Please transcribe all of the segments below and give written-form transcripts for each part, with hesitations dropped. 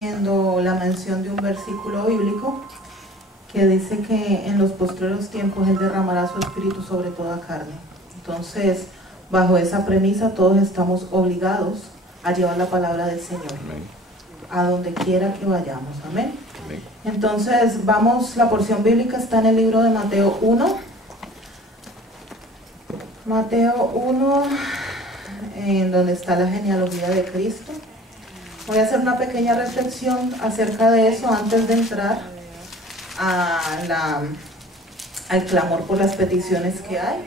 Viendo la mención de un versículo bíblico que dice que en los postreros tiempos Él derramará su espíritu sobre toda carne. Entonces, bajo esa premisa, todos estamos obligados a llevar la palabra del Señor. Amén. A donde quiera que vayamos. Amén. Amén. Entonces, la porción bíblica está en el libro de Mateo 1. Mateo 1, en donde está la genealogía de Cristo. Voy a hacer una pequeña reflexión acerca de eso antes de entrar al clamor por las peticiones que hay.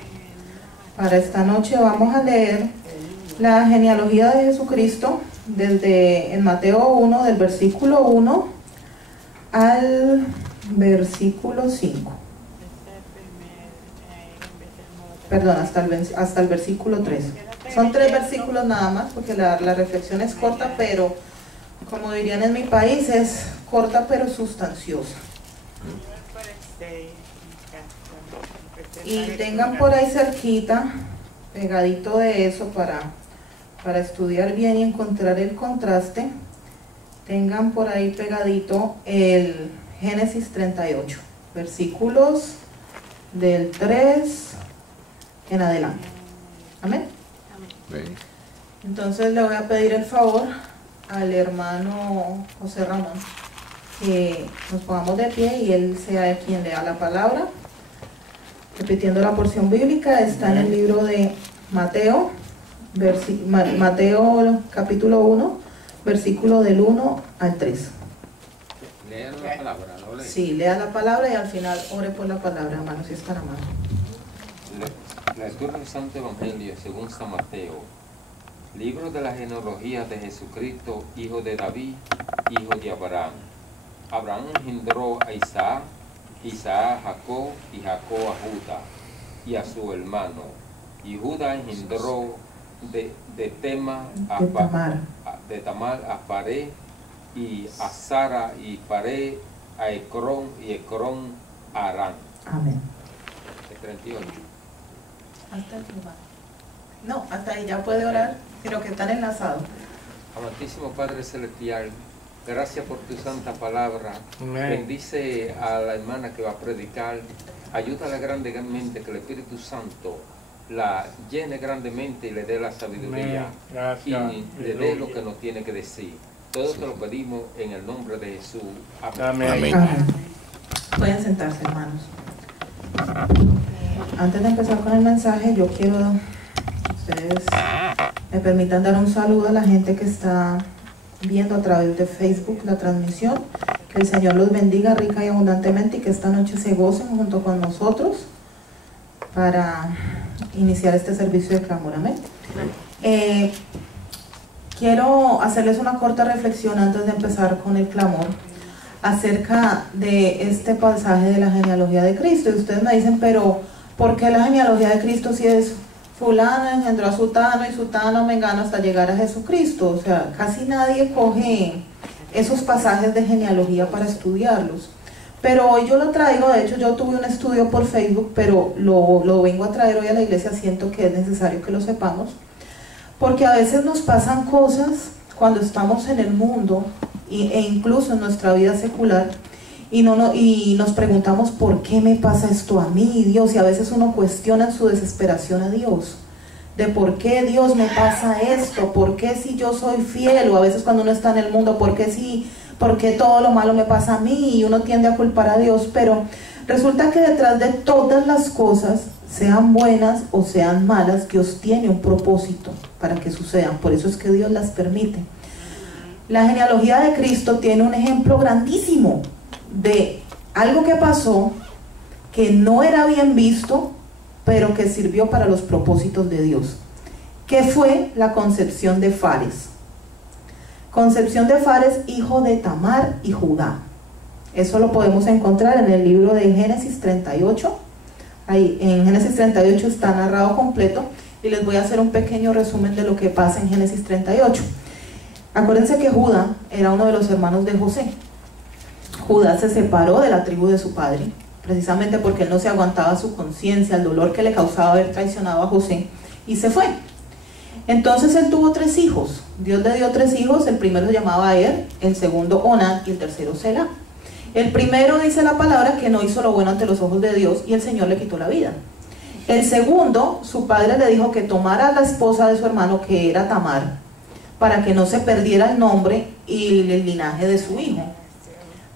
Para esta noche vamos a leer la genealogía de Jesucristo desde en Mateo 1, del versículo 1 al versículo 5. Perdón, hasta el versículo 3. Son 3 versículos nada más, porque la reflexión es corta, pero como dirían en mi país, es corta pero sustanciosa. Y tengan por ahí cerquita, pegadito de eso para estudiar bien y encontrar el contraste, tengan por ahí pegadito el Génesis 38, versículos del 3 en adelante. Amén. Amén. Entonces le voy a pedir el favor al hermano José Ramón que nos pongamos de pie y él sea quien lea la palabra. Repitiendo la porción bíblica, está en el libro de Mateo, Mateo capítulo 1, versículo del 1 al 3. Lea la palabra, ¿no lee? Sí, lea la palabra y al final ore por la palabra, hermano, si es tan amable. Lectura del Santo Evangelio según San Mateo. Libro de la genealogía de Jesucristo, hijo de David, hijo de Abraham. Abraham engendró a Isaac, Isaac a Jacob y Jacob a Judá y a su hermano. Y Judá engendró de Tamar a Faré y a Sara y Faré a Ecrón y Ecrón a Arán. Amén. 38. Hasta el final. No, hasta ahí ya puede orar, pero que están enlazados. Amantísimo Padre Celestial, gracias por tu santa palabra. Amén. Bendice a la hermana que va a predicar. Ayúdala grandemente, que el Espíritu Santo la llene grandemente y le dé la sabiduría. Amén. Gracias. Y le dé lo que nos tiene que decir. Todo te lo pedimos en el nombre de Jesús. Amén. Amén. Amén. Pueden sentarse, hermanos. Antes de empezar con el mensaje, yo quiero que ustedes me permitan dar un saludo a la gente que está viendo a través de Facebook la transmisión. Que el Señor los bendiga rica y abundantemente y que esta noche se gocen junto con nosotros para iniciar este servicio de clamor. Amén. Quiero hacerles una corta reflexión antes de empezar con el clamor acerca de este pasaje de la genealogía de Cristo. Y ustedes me dicen, pero ¿por qué la genealogía de Cristo si es fulano engendró a sutano y sutano mengano hasta llegar a Jesucristo? O sea, casi nadie coge esos pasajes de genealogía para estudiarlos. Pero hoy yo lo traigo, de hecho yo tuve un estudio por Facebook, pero lo vengo a traer hoy a la iglesia, siento que es necesario que lo sepamos, porque a veces nos pasan cosas cuando estamos en el mundo e incluso en nuestra vida secular, y nos preguntamos ¿por qué me pasa esto a mí, Dios? Y a veces uno cuestiona en su desesperación a Dios, de por qué Dios me pasa esto, por qué si yo soy fiel, o a veces cuando uno está en el mundo, por qué todo lo malo me pasa a mí, y uno tiende a culpar a Dios. Pero resulta que detrás de todas las cosas, sean buenas o sean malas, Dios tiene un propósito para que sucedan, por eso es que Dios las permite. La genealogía de Cristo tiene un ejemplo grandísimo de algo que pasó que no era bien visto, pero que sirvió para los propósitos de Dios, que fue la concepción de Fares. Concepción de Fares, hijo de Tamar y Judá. Eso lo podemos encontrar en el libro de Génesis 38. Ahí en Génesis 38 está narrado completo y les voy a hacer un pequeño resumen de lo que pasa en Génesis 38. Acuérdense que Judá era uno de los hermanos de José. Judá se separó de la tribu de su padre, precisamente porque él no se aguantaba su conciencia, el dolor que le causaba haber traicionado a José, y se fue. Entonces él tuvo 3 hijos. Dios le dio 3 hijos. El primero se llamaba Er, el segundo Onán y el tercero Selah. El primero, dice la palabra, que no hizo lo bueno ante los ojos de Dios y el Señor le quitó la vida. El segundo, su padre le dijo que tomara a la esposa de su hermano, que era Tamar, para que no se perdiera el nombre y el linaje de su hijo.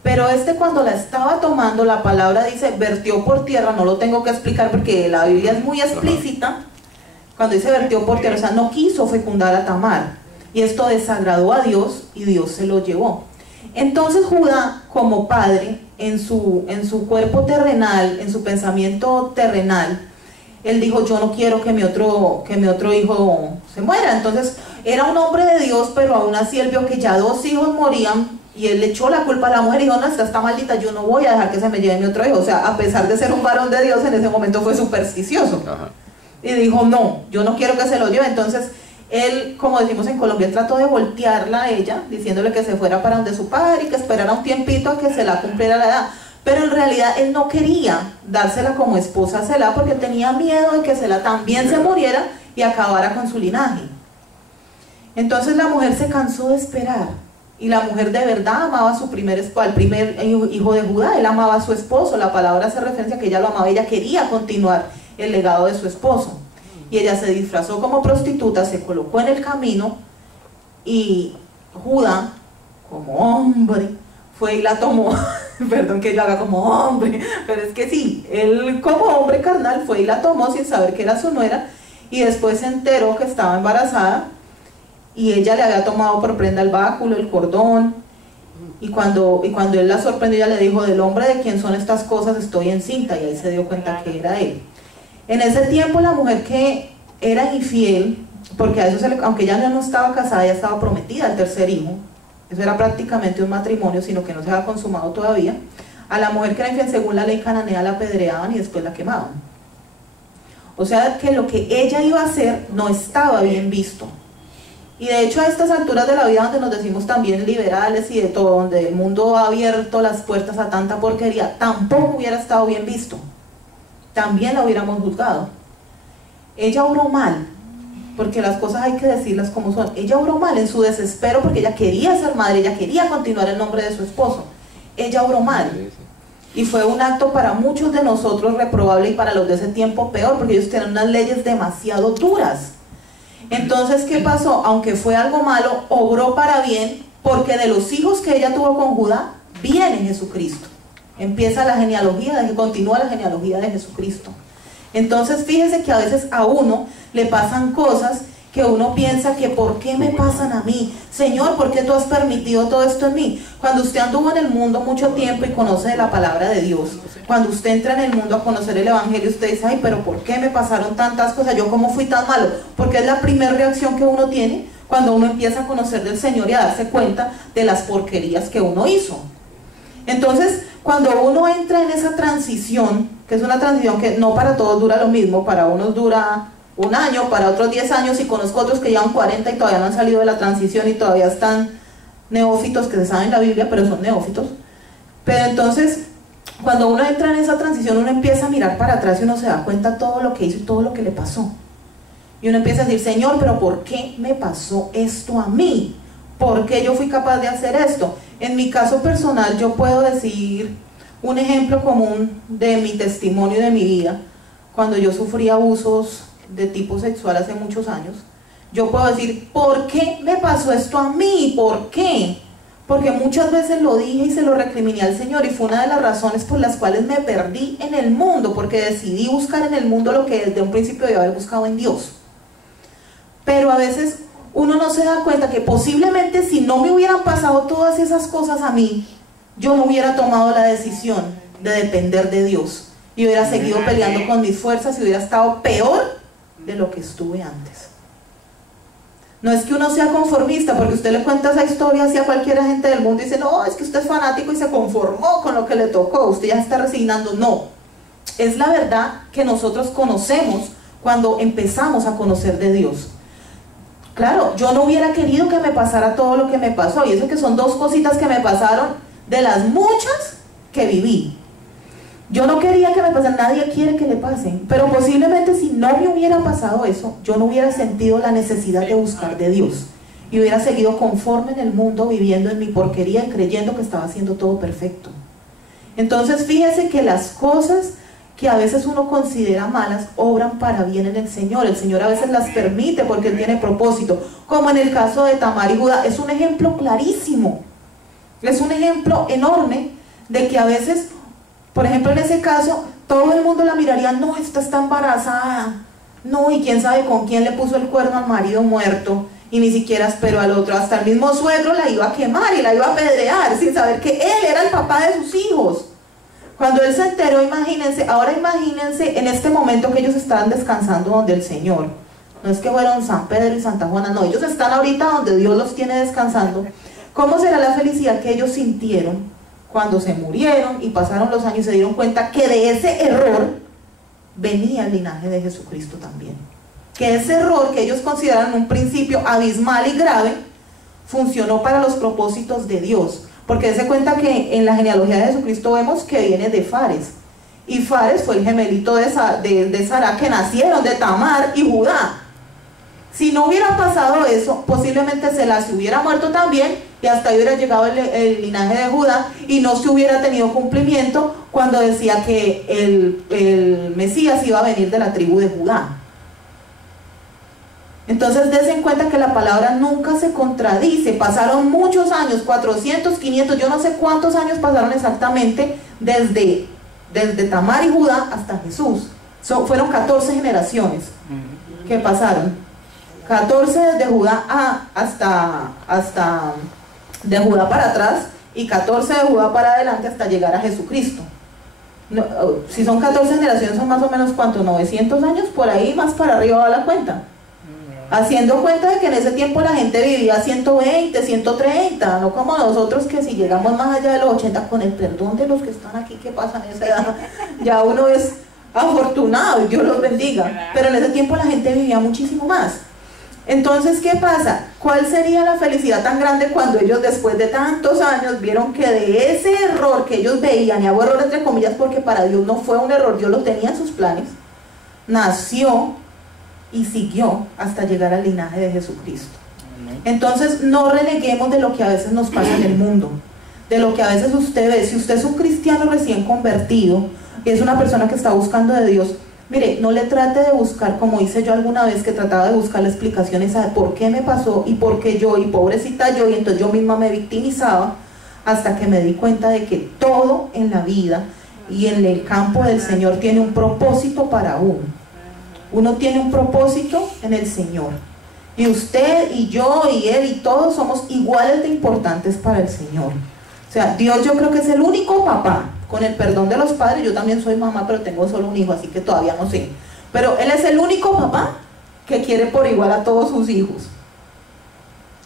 Pero cuando la estaba tomando, la palabra dice, vertió por tierra. No lo tengo que explicar porque la Biblia es muy explícita. Cuando dice vertió por tierra, o sea, no quiso fecundar a Tamar. Y esto desagradó a Dios y Dios se lo llevó. Entonces Judá, como padre, en su cuerpo terrenal, en su pensamiento terrenal, él dijo, yo no quiero que mi otro hijo se muera. Entonces era un hombre de Dios, pero aún así él vio que ya 2 hijos morían y él le echó la culpa a la mujer y dijo, no, esta está maldita, yo no voy a dejar que se me lleve mi otro hijo. O sea, a pesar de ser un varón de Dios, en ese momento fue supersticioso. Ajá. Y dijo, no, yo no quiero que se lo lleve. Entonces él, como decimos en Colombia, trató de voltearla a ella, diciéndole que se fuera para donde su padre y que esperara un tiempito a que se la cumpliera la edad. Pero en realidad él no quería dársela como esposa a Selah porque tenía miedo de que Selah también se muriera y acabara con su linaje. Entonces la mujer se cansó de esperar y la mujer de verdad amaba a su primer hijo de Judá. Él amaba a su esposo. La palabra hace referencia a que ella lo amaba, ella quería continuar el legado de su esposo. Y ella se disfrazó como prostituta, se colocó en el camino y Judá, como hombre, fue y la tomó. Perdón que yo haga como hombre, pero es que sí, él como hombre carnal fue y la tomó sin saber que era su nuera y después se enteró que estaba embarazada y ella le había tomado por prenda el báculo, el cordón y cuando él la sorprendió, ella le dijo, del hombre de quien son estas cosas estoy encinta, y ahí se dio cuenta que era él. En ese tiempo la mujer que era infiel, porque a eso aunque ella ya no estaba casada, ya estaba prometida al tercer hijo, eso era prácticamente un matrimonio, sino que no se había consumado todavía. A la mujer que era infiel, según la ley cananea, la apedreaban y después la quemaban. O sea que lo que ella iba a hacer no estaba bien visto. Y de hecho a estas alturas de la vida, donde nos decimos también liberales y de todo, donde el mundo ha abierto las puertas a tanta porquería, tampoco hubiera estado bien visto. También la hubiéramos juzgado. Ella obró mal, porque las cosas hay que decirlas como son. Ella obró mal en su desespero porque ella quería ser madre, ella quería continuar el nombre de su esposo. Ella obró mal. Y fue un acto para muchos de nosotros reprobable y para los de ese tiempo peor, porque ellos tienen unas leyes demasiado duras. Entonces, ¿qué pasó? Aunque fue algo malo, obró para bien, porque de los hijos que ella tuvo con Judá, viene Jesucristo. Empieza la genealogía, continúa la genealogía de Jesucristo. Entonces fíjese que a veces a uno le pasan cosas que uno piensa que ¿por qué me pasan a mí? Señor, ¿por qué tú has permitido todo esto en mí? Cuando usted anduvo en el mundo mucho tiempo y conoce de la palabra de Dios, cuando usted entra en el mundo a conocer el evangelio, usted dice, ay, pero ¿por qué me pasaron tantas cosas? ¿Yo cómo fui tan malo? Porque es la primera reacción que uno tiene cuando uno empieza a conocer del Señor y a darse cuenta de las porquerías que uno hizo. Entonces, cuando uno entra en esa transición, que es una transición que no para todos dura lo mismo, para unos dura 1 año, para otros 10 años, y conozco otros que llevan 40 y todavía no han salido de la transición y todavía están neófitos, que se saben la Biblia, pero son neófitos. Pero entonces, cuando uno entra en esa transición, uno empieza a mirar para atrás y uno se da cuenta de todo lo que hizo y todo lo que le pasó. Y uno empieza a decir, Señor, pero ¿por qué me pasó esto a mí? ¿Por qué yo fui capaz de hacer esto? En mi caso personal, yo puedo decir un ejemplo común de mi testimonio de mi vida. Cuando yo sufrí abusos de tipo sexual hace muchos años, yo puedo decir, ¿por qué me pasó esto a mí? ¿Por qué? Porque muchas veces lo dije y se lo recriminé al Señor, y fue una de las razones por las cuales me perdí en el mundo, porque decidí buscar en el mundo lo que desde un principio debía haber buscado en Dios. Pero a veces uno no se da cuenta que posiblemente si no me hubieran pasado todas esas cosas a mí, yo no hubiera tomado la decisión de depender de Dios y hubiera seguido peleando con mis fuerzas y hubiera estado peor de lo que estuve antes. No es que uno sea conformista, porque usted le cuenta esa historia hacia cualquier gente del mundo y dice, no, es que usted es fanático y se conformó con lo que le tocó, usted ya se está resignando. No, es la verdad que nosotros conocemos cuando empezamos a conocer de Dios. Claro, yo no hubiera querido que me pasara todo lo que me pasó, y eso que son 2 cositas que me pasaron de las muchas que viví. Yo no quería que me pasara, nadie quiere que le pasen, pero posiblemente si no me hubiera pasado eso, yo no hubiera sentido la necesidad de buscar de Dios y hubiera seguido conforme en el mundo, viviendo en mi porquería y creyendo que estaba haciendo todo perfecto. Entonces fíjese que las cosas que a veces uno considera malas obran para bien en el Señor. El Señor a veces las permite porque Él tiene propósito, como en el caso de Tamar y Judá. Es un ejemplo clarísimo, es un ejemplo enorme de que a veces, por ejemplo en ese caso, todo el mundo la miraría, no, esta está embarazada, no, y quién sabe con quién le puso el cuerno al marido muerto y ni siquiera esperó al otro. Hasta el mismo suegro la iba a quemar y la iba a apedrear sin saber que él era el papá de sus hijos. Cuando él se enteró, imagínense, ahora imagínense en este momento que ellos estaban descansando donde el Señor. No es que fueron San Pedro y Santa Juana, no, ellos están ahorita donde Dios los tiene descansando. ¿Cómo será la felicidad que ellos sintieron cuando se murieron y pasaron los años y se dieron cuenta que de ese error venía el linaje de Jesucristo también? Que ese error que ellos consideraron en un principio abismal y grave, funcionó para los propósitos de Dios. Porque se cuenta que en la genealogía de Jesucristo vemos que viene de Fares. Y Fares fue el gemelito de Sara, que nacieron de Tamar y Judá. Si no hubiera pasado eso, posiblemente Selá se hubiera muerto también y hasta ahí hubiera llegado el linaje de Judá y no se hubiera tenido cumplimiento cuando decía que el Mesías iba a venir de la tribu de Judá. Entonces dense en cuenta que la palabra nunca se contradice. Pasaron muchos años, 400, 500, yo no sé cuántos años pasaron exactamente desde Tamar y Judá hasta Jesús. Fueron 14 generaciones que pasaron. 14 desde Judá hasta de Judá para atrás y 14 de Judá para adelante hasta llegar a Jesucristo. No, si son 14 generaciones, son más o menos ¿cuánto? 900 años, por ahí más para arriba va la cuenta. Haciendo cuenta de que en ese tiempo la gente vivía 120, 130, no como nosotros que si llegamos más allá de los 80, con el perdón de los que están aquí que pasan esa edad, ya uno es afortunado y Dios los bendiga, pero en ese tiempo la gente vivía muchísimo más. Entonces, ¿qué pasa? ¿Cuál sería la felicidad tan grande cuando ellos después de tantos años vieron que de ese error que ellos veían, y hago error entre comillas porque para Dios no fue un error, Dios lo tenía en sus planes, nació y siguió hasta llegar al linaje de Jesucristo? Entonces no reneguemos de lo que a veces nos pasa en el mundo, de lo que a veces usted ve. Si usted es un cristiano recién convertido y es una persona que está buscando de Dios, mire, no le trate de buscar, como hice yo alguna vez, que trataba de buscar la explicación esa de por qué me pasó y por qué yo, y pobrecita yo, y entonces yo misma me victimizaba, hasta que me di cuenta de que todo en la vida y en el campo del Señor tiene un propósito para uno. Uno tiene un propósito en el Señor, y usted y yo y él y todos somos iguales de importantes para el Señor. O sea, Dios, yo creo que es el único papá, con el perdón de los padres. Yo también soy mamá, pero tengo solo un hijo, así que todavía no sé, pero él es el único papá que quiere por igual a todos sus hijos.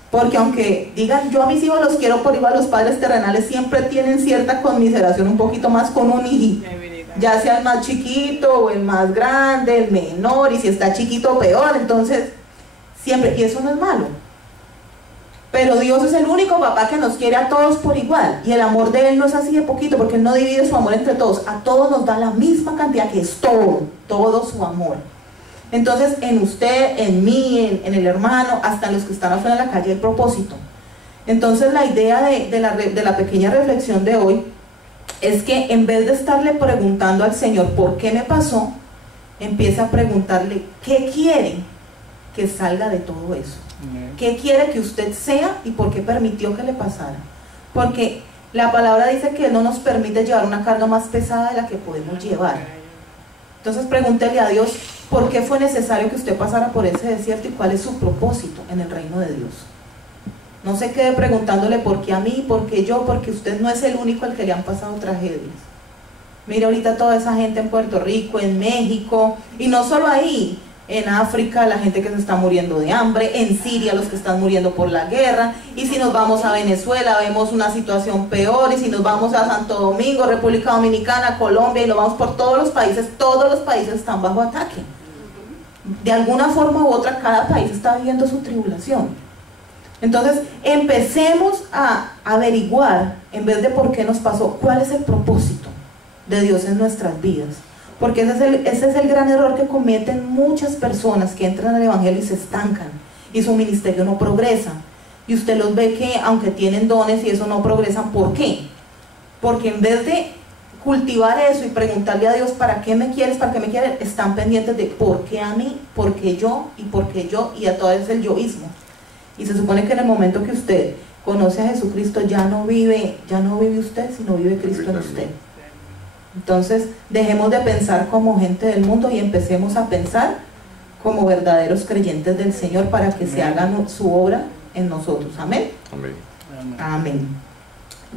Porque aunque digan yo a mis hijos los quiero por igual, los padres terrenales siempre tienen cierta conmiseración un poquito más con un hijito, ya sea el más chiquito o el más grande, el menor, y si está chiquito peor. Entonces siempre, y eso no es malo, pero Dios es el único papá que nos quiere a todos por igual, y el amor de Él no es así de poquito, porque Él no divide su amor entre todos, a todos nos da la misma cantidad, que es todo su amor. Entonces en usted, en mí, en el hermano, hasta en los que están afuera en la calle, el propósito. Entonces la idea de la pequeña reflexión de hoy es que en vez de estarle preguntando al Señor ¿por qué me pasó?, empieza a preguntarle ¿qué quiere que salga de todo eso? ¿Qué quiere que usted sea y por qué permitió que le pasara? Porque la palabra dice que no nos permite llevar una carga más pesada de la que podemos llevar. Entonces pregúntele a Dios por qué fue necesario que usted pasara por ese desierto y cuál es su propósito en el reino de Dios. No se quede preguntándole por qué a mí, por qué yo, porque usted no es el único al que le han pasado tragedias. Mira ahorita toda esa gente en Puerto Rico, en México, y no solo ahí, en África la gente que se está muriendo de hambre, en Siria los que están muriendo por la guerra, y si nos vamos a Venezuela vemos una situación peor, y si nos vamos a Santo Domingo, República Dominicana, Colombia, y nos vamos por todos los países están bajo ataque. De alguna forma u otra cada país está viviendo su tribulación. Entonces empecemos a averiguar, en vez de por qué nos pasó, cuál es el propósito de Dios en nuestras vidas. Porque ese es el gran error que cometen muchas personas que entran al Evangelio y se estancan, y su ministerio no progresa. Y usted los ve que, aunque tienen dones y eso, no progresan. ¿Por qué? Porque en vez de cultivar eso y preguntarle a Dios, ¿para qué me quieres? ¿Para qué me quieres? Están pendientes de ¿por qué a mí? ¿Por qué yo? ¿Y por qué yo? Y a todo es el yoísmo. Y se supone que en el momento que usted conoce a Jesucristo, ya no vive usted, sino vive Cristo en usted. Entonces, dejemos de pensar como gente del mundo y empecemos a pensar como verdaderos creyentes del Señor, para que se haga su obra en nosotros. Amén. Amén. Amén.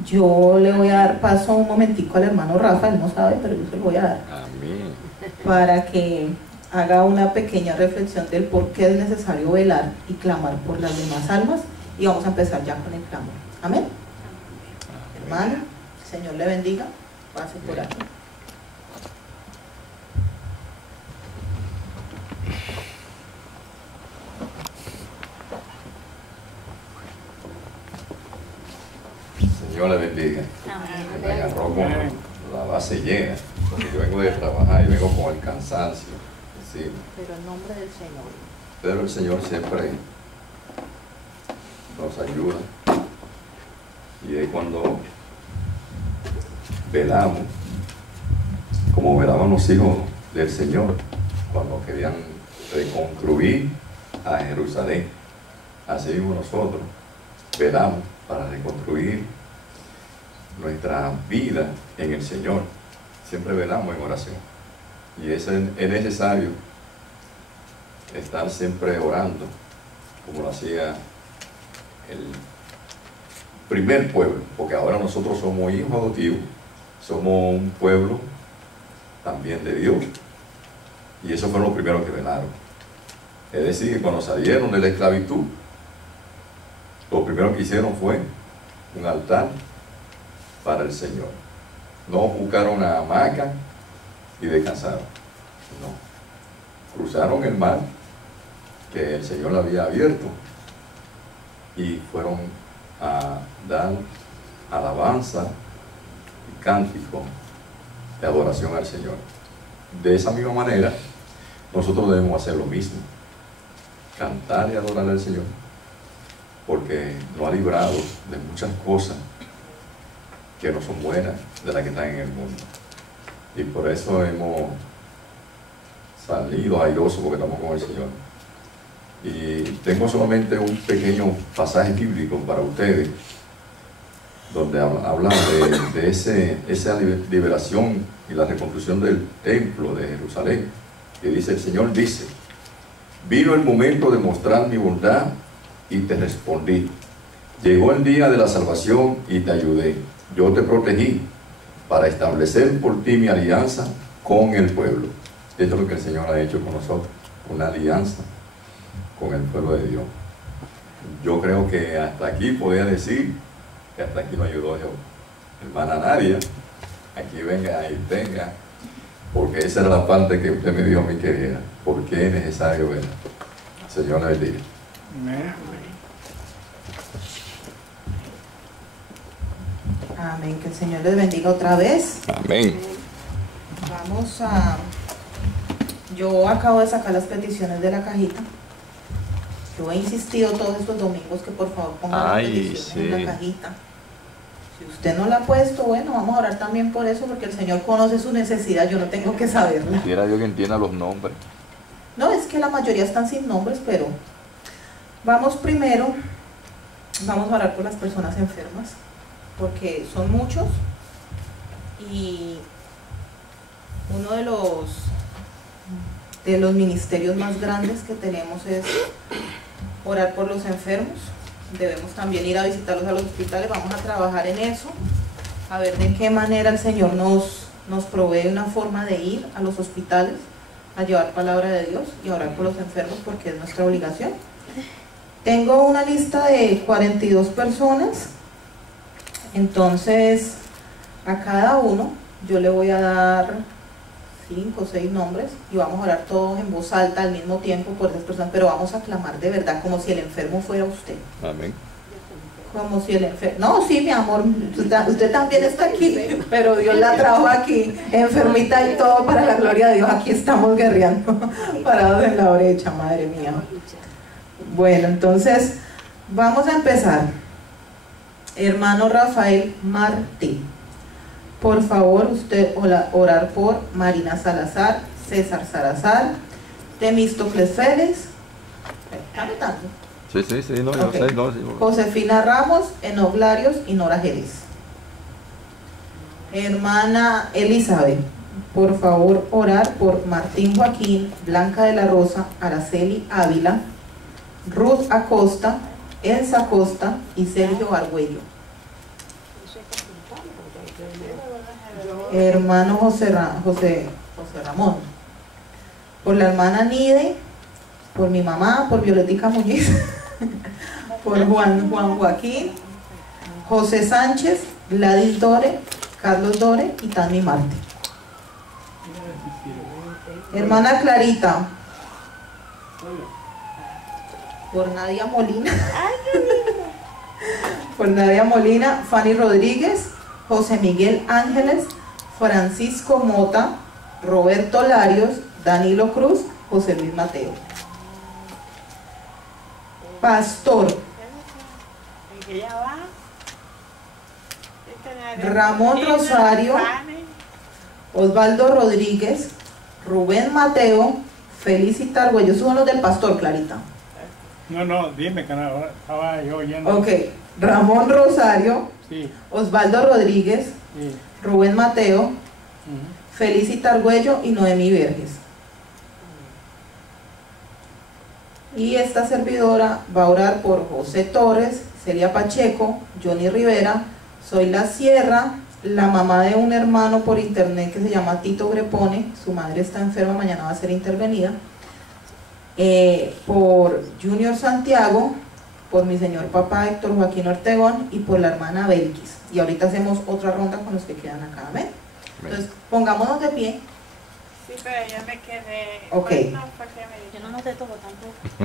Yo le voy a dar paso un momentico al hermano Rafa, él no sabe, pero yo se lo voy a dar. Amén. Para que haga una pequeña reflexión del por qué es necesario velar y clamar por las demás almas. Y vamos a empezar ya con el clamor. Amén. Hermano, el Señor le bendiga. Pase por aquí. Señor le bendiga. Me agarró con la base llena, porque yo vengo de trabajar y vengo con el cansancio. Sí. Pero en nombre del Señor. Pero el Señor siempre nos ayuda. Y es cuando velamos, como velaban los hijos del Señor, cuando querían reconstruir a Jerusalén. Así mismo nosotros velamos para reconstruir nuestra vida en el Señor. Siempre velamos en oración. Y es necesario estar siempre orando, como lo hacía el primer pueblo, porque ahora nosotros somos hijos adoptivos, somos un pueblo también de Dios, y eso fue lo primero que velaron. Es decir, que cuando salieron de la esclavitud, lo primero que hicieron fue un altar para el Señor. No buscaron una hamaca y descansaron, no. Cruzaron el mar que el Señor le había abierto y fueron a dar alabanza y cántico de adoración al Señor. De esa misma manera, nosotros debemos hacer lo mismo, cantar y adorar al Señor, porque nos ha librado de muchas cosas que no son buenas, de las que están en el mundo. Y por eso hemos salido airosos, porque estamos con el Señor. Y tengo solamente un pequeño pasaje bíblico para ustedes, donde habla de esa liberación y la reconstrucción del templo de Jerusalén. Y dice, el Señor dice, vino el momento de mostrar mi bondad y te respondí. Llegó el día de la salvación y te ayudé. Yo te protegí para establecer por ti mi alianza con el pueblo. Esto es lo que el Señor ha hecho con nosotros, una alianza con el pueblo de Dios. Yo creo que hasta aquí podía decir que hasta aquí nos ayudó Dios. Hermana Nadia, aquí venga y tenga, porque esa era la parte que usted me dijo a mí que era, porque es necesario ver. Señor le bendiga. Amén, que el Señor les bendiga otra vez. Amén. Vamos a... Yo acabo de sacar las peticiones de la cajita. Yo he insistido todos estos domingos que por favor pongan las peticiones en la cajita. Si usted no la ha puesto, bueno, vamos a orar también por eso, porque el Señor conoce su necesidad, yo no tengo que saberla. Quiera Dios que entienda los nombres. No, es que la mayoría están sin nombres, pero vamos primero, vamos a orar por las personas enfermas, porque son muchos, y uno de los ministerios más grandes que tenemos es orar por los enfermos. Debemos también ir a visitarlos a los hospitales. Vamos a trabajar en eso, a ver de qué manera el Señor nos provee una forma de ir a los hospitales a llevar palabra de Dios y a orar por los enfermos, porque es nuestra obligación. Tengo una lista de 42 personas, entonces a cada uno yo le voy a dar 5 o 6 nombres y vamos a orar todos en voz alta al mismo tiempo por esas personas, pero vamos a clamar de verdad como si el enfermo fuera usted. Amén. como si el enfermo. No, sí, mi amor, usted también está aquí, pero Dios la trajo aquí, enfermita y todo, para la gloria de Dios. Aquí estamos guerreando, parados en la brecha, madre mía. Bueno, entonces, vamos a empezar. Hermano Rafael Martí, por favor, usted orar por Marina Salazar, César Salazar, Temístocles Félix. ¿Está anotando? Sí, no, yo Ok. sé, no, sí. Josefina Ramos, Enoc Larios y Nora Jerez. Hermana Elizabeth, por favor orar por Martín Joaquín, Blanca de la Rosa, Araceli Ávila, Ruth Acosta, Elsa Acosta y Sergio Argüello. Hermano José Ramón, por la hermana Nide, por mi mamá, por Violetica Muñiz, por Juan Joaquín, José Sánchez, Gladys Dore, Carlos Dore y Tami Marte. Hermana Clarita, por Nadia Molina, por Nadia Molina, Fanny Rodríguez, José Miguel Ángeles, Francisco Mota, Roberto Larios, Danilo Cruz, José Luis Mateo. Pastor Ramón Rosario, Osvaldo Rodríguez, Rubén Mateo, Felicita Argüello. Son los del pastor, Clarita. No, dime que no, estaba yo oyendo. Ok, Ramón Rosario, Sí, Osvaldo Rodríguez, sí. Rubén Mateo, Ujú. Felicita Argüello y Noemí Verges. Y esta servidora va a orar por José Torres, Celia Pacheco, Johnny Rivera, Soy La Sierra, la mamá de un hermano por internet que se llama Tito Grepone, su madre está enferma, mañana va a ser intervenida, por Junior Santiago, por mi señor papá Héctor Joaquín Ortegón y por la hermana Belkis. Y ahorita hacemos otra ronda con los que quedan acá, ¿amén? Entonces, pongámonos de pie. Sí, pero yo me quedé. Ok. Pues no, porque Yo no noté todo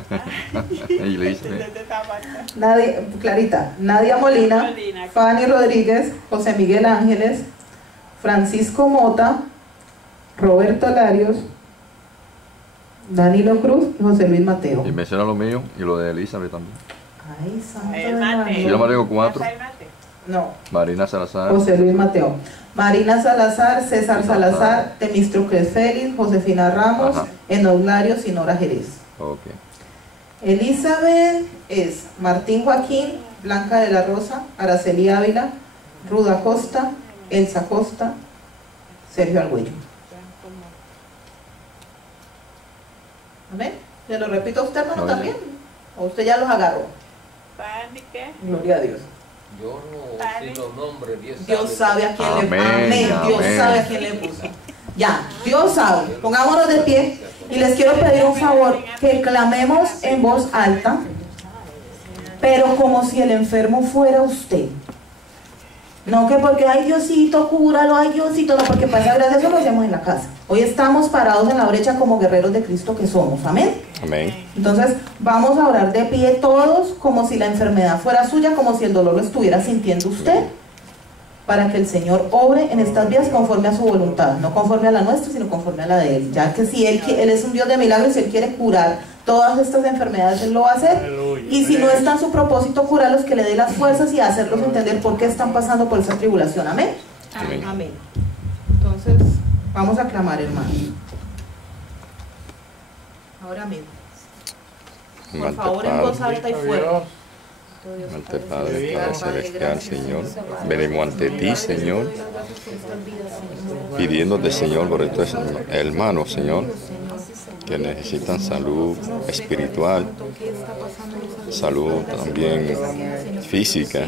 tampoco. Y le dice, desde Tabasco. Clarita, Nadia Molina, Fanny Rodríguez, José Miguel Ángeles, Francisco Mota, Roberto Larios, Danilo Cruz y José Luis Mateo. y menciona lo mío y lo de Elizabeth también. Ay, santo El de mate. Sí, yo María. me tengo 4. No, Marina Salazar. José Luis Mateo. Marina Salazar, César Salazar, Temístocles Félix, Josefina Ramos, Ajá. Enoc Larios y Nora Jerez. Ok. Elizabeth es Martín Joaquín, Blanca de la Rosa, Araceli Ávila, Ruda Costa, Elsa Costa, Sergio Argüello. ¿Amén? ¿Se lo repito a usted, hermano, No, también? ¿O usted ya los agarró? ¿Para qué? Gloria a Dios. Yo no sé los nombres, Dios sabe a quién le Amén, amén. Dios amén. sabe a quién le puso. Ya, Dios sabe. Pongámonos de pie y les quiero pedir un favor, que clamemos en voz alta, pero como si el enfermo fuera usted. No que porque, ay Diosito, cúralo, ay Diosito, no, porque para esa gracia eso lo hacemos en la casa. Hoy estamos parados en la brecha como guerreros de Cristo que somos, amén. Amén. Entonces vamos a orar de pie todos como si la enfermedad fuera suya, como si el dolor lo estuviera sintiendo usted, para que el Señor obre en estas vidas conforme a su voluntad, no conforme a la nuestra, sino conforme a la de Él, ya que si Él es un Dios de milagros, si Él quiere curar todas estas enfermedades, Él lo va a hacer, Aleluya. y si no está en su propósito curarlos, que le dé las fuerzas y hacerlos entender por qué están pasando por esa tribulación, amén. Amén. Amén. Entonces vamos a clamar, hermano. Ahora mismo. Por favor, en voz alta y fuerte. Ante Padre, Padre Celestial, Señor, venimos ante ti, Señor, pidiéndote, Señor, por estos hermanos, Señor, que necesitan salud espiritual, salud también física.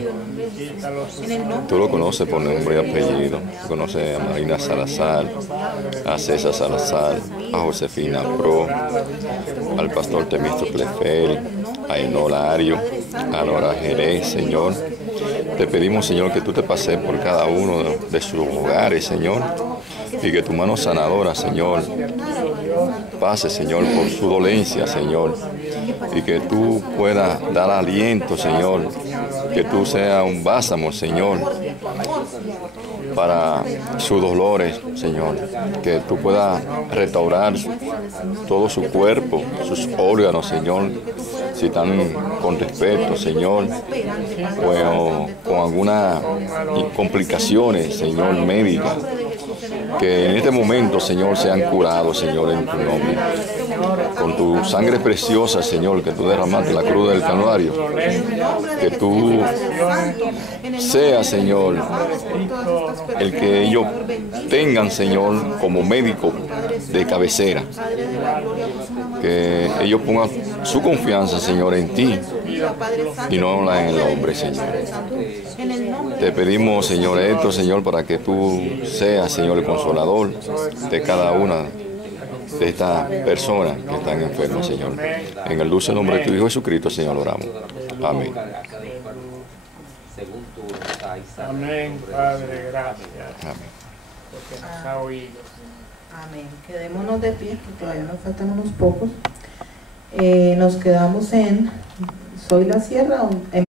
Tú lo conoces por nombre y apellido. Tú conoces a Marina Salazar, a César Salazar, a Josefina Pro, al pastor Temístocles Félix, a Enoc Larios, a Nora Jerez, Señor. Te pedimos, Señor, que tú te pases por cada uno de sus hogares, Señor, y que tu mano sanadora, Señor, pase, Señor, por su dolencia, Señor, y que tú puedas dar aliento, Señor, que tú seas un bálsamo, Señor, para sus dolores, Señor, que tú puedas restaurar todo su cuerpo, sus órganos, Señor, si están con respeto, Señor, pues, o con algunas complicaciones, Señor, médicas, que en este momento, Señor, sean curados, Señor, en tu nombre. Con tu sangre preciosa, Señor, que tú derramaste en la cruz del Calvario, que tú seas, Señor, el que ellos tengan, Señor, como médico de cabecera, que ellos pongan su confianza, Señor, en ti y no en el hombre, Señor. Te pedimos, Señor, esto, Señor, para que tú seas, Señor, el consolador de cada una de estas personas que están enfermas, Señor. En el dulce nombre de tu Hijo Jesucristo, Señor, oramos. Amén. Amén, Padre, gracias. Amén. Porque nos ha oído. Amén. Quedémonos de pie, que todavía nos faltan unos pocos. Nos quedamos en Soy la Sierra.